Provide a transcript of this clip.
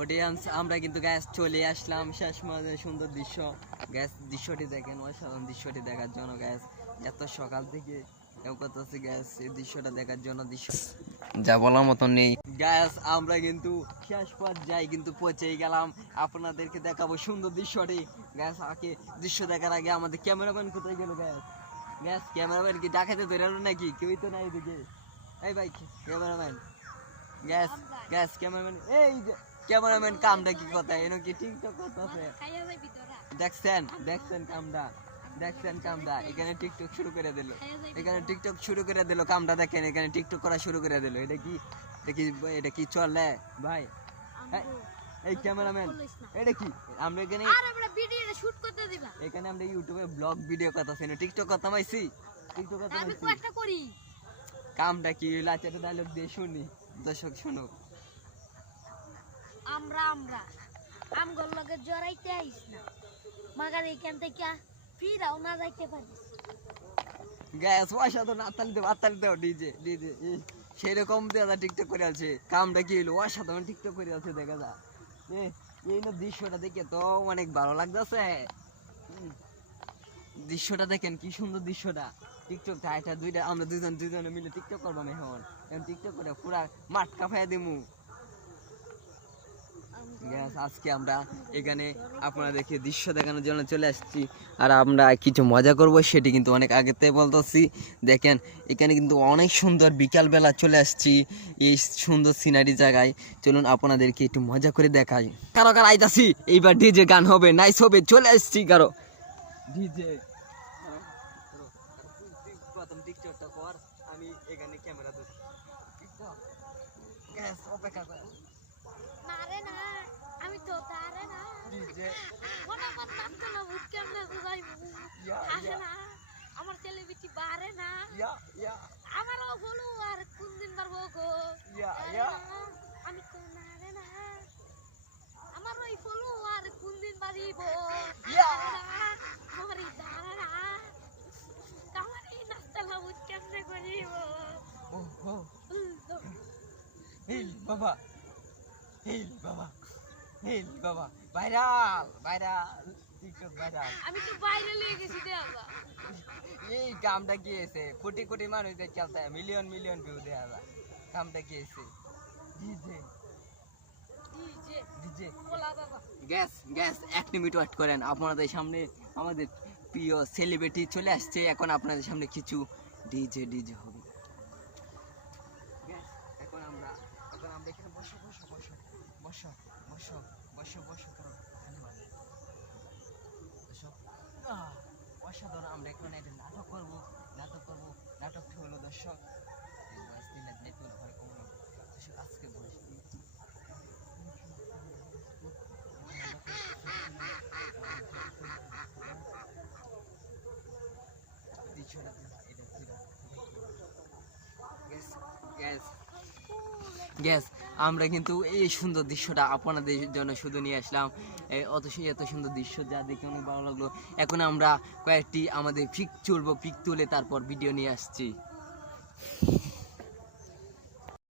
Audience আমরা কিন্তু gas চলে আসলাম শেষ মাঝে সুন্দর দৃশ্য। গ্যাস দৃশ্যটি দেখেন, অসাধারণ দৃশ্যটি দেখার জন্য গ্যাস এত সকাল থেকে কেউ করতেছে গ্যাস এই দৃশ্যটা দেখার জন্য দৃশ্য। যা বলার মতন নেই। গ্যাস আমরা কিন্তু শেষ পর্যায়ে কিন্তু পৌঁছেই গেলাম। আপনাদেরকে দেখাবো সুন্দর দৃশ্যটি। গ্যাস আগে দৃশ্য দেখার আগে আমাদের ক্যামেরাম্যান কোথায় গেল গ্যাস গ্যাস ক্যামেরাম্যান কি ডাকাতে ধরে এলো নাকি? কেউই তো নাই এদিকে। এই ভাই ক্যামেরাম্যান গ্যাস গ্যাস ক্যামেরাম্যান এই ক্যামেরাম্যান কামটা কি কথা? এনো কি টিকটক করতেছে? দেখছেন? দেখছেন কামটা দেখছেন কামটা এখানে টিকটক শুরু করে দিল। এখানে টিকটক শুরু করে দিল কামটা দেখেন এখানে টিকটক করা শুরু করে দিল। এটা কি? এটা কি এটা কি চলে ভাই? হ্যাঁ, এই ক্যামেরাম্যান এটা কি? আমরা এখানে শুট করতে দিবা এখানে আমরা ইউটিউবে ব্লগ ভিডিও করতেছি। না টিকটক করতাম আইছি। টিকটক করতাম আমি আইছি। করি। কামটা কি লাচাটা ডায়লগ দিয়ে শুনি। দর্শক শুনুক। আমরা আমরা। আমগর লগে জড়াইতে আইস না। মাগার এখান থেকে ফিরাও না যাইতে পারিস। গ্যাস অসাধারণ আত্মালি দেবো আত্মালি দেবো, ডিজে ডিজে। সেরকম দাদা টিকটক করে আছে। কামটা কি হলো অসাধারণ টিকটক করে আছে, দেখা যা এই না দৃশ্যটা দেখে তো অনেক ভালো লাগতেছে। দৃশ্যটা দেখেন, কি সুন্দর দৃশ্যটা। টিকটক এটা দুইটা, আমরা দুজন দুজনে মিলে টিকটক করব না এখন টিকটক করে পুরা মাঠ কাফাইয়া দিমু। আজকে আমরা এখানে আপনাদেরকে দৃশ্য দেখানোর জন্য চলে আসছি। আর আমরা কিছু মজা করব, সেটি কিন্তু অনেক আগেতে বলতেছি। দেখেন, এখানে কিন্তু অনেক সুন্দর বিকালবেলা চলে আসছি এই সুন্দর সিনারি জায়গায়। চলুন আপনাদেরকে একটু মজা করে দেখাই। কারও কারও আইতাছি, এইবার ডিজে গান হবে নাইস হবে, চলে আসছি কারও। ডিজে ক্যামেরা অপেক্ষা কর আমি তো তারে না। মনে মন নাম তো না ভূত কেমনে বুঝাই ইয়া আসে না। আমার সেলিব্রিটি বাড়ে না। ইয়া ইয়া। আমারও বলু আর কোন দিন পারব গো। ইয়া ইয়া। আমি তো না রে না। আমার ওই ফলু আর কোন দিন পারিব ইয়া। আমারই দাঁড়া না। আমারই নাস্তা ভূত কেমনে করিব। বাবা। হেই বাবা। বাবা ভাইরাল ভাইরাল টিকটক ভাইরাল। আমি তো বাইরে লিয়ে গেছি আবার এই কামটা কি হয়েছে? কোটি কোটি মানুষ চলতে মিলিয়ন মিলিয়ন ভিউ দেওয়া যায় কামটা কি হয়েছে? ডিজে ডিজে ডিজে বলা বাবা। গ্যাস গ্যাস এক মিনিট ওয়েট করেন। আপনাদের সামনে আমাদের প্রিয় সেলিব্রিটি চলে আসছে। এখন আপনাদের সামনে কিছু ডিজে ডিজে হবে। গ্যাস এখন আমরা এখন আমরা এখানে বসো বসো বসো বসো। বসো বসো বসো করো ধন্যবাদ বসো। অসাধারণ আমরা এখানে একটা নাটক করব নাটক করব। নাটকটি হলো দর্শক আজকে দিলা, গ্যাস গ্যাস গ্যাস আমরা কিন্তু এই সুন্দর দৃশ্যটা আপনাদের জন্য শুধু নিয়ে আসলাম। অত এত সুন্দর দৃশ্য যা দেখে অনেক ভালো লাগল। এখন আমরা কয়েকটি আমাদের পিক তুলবো, পিক তুলে তারপর ভিডিও নিয়ে আসছি।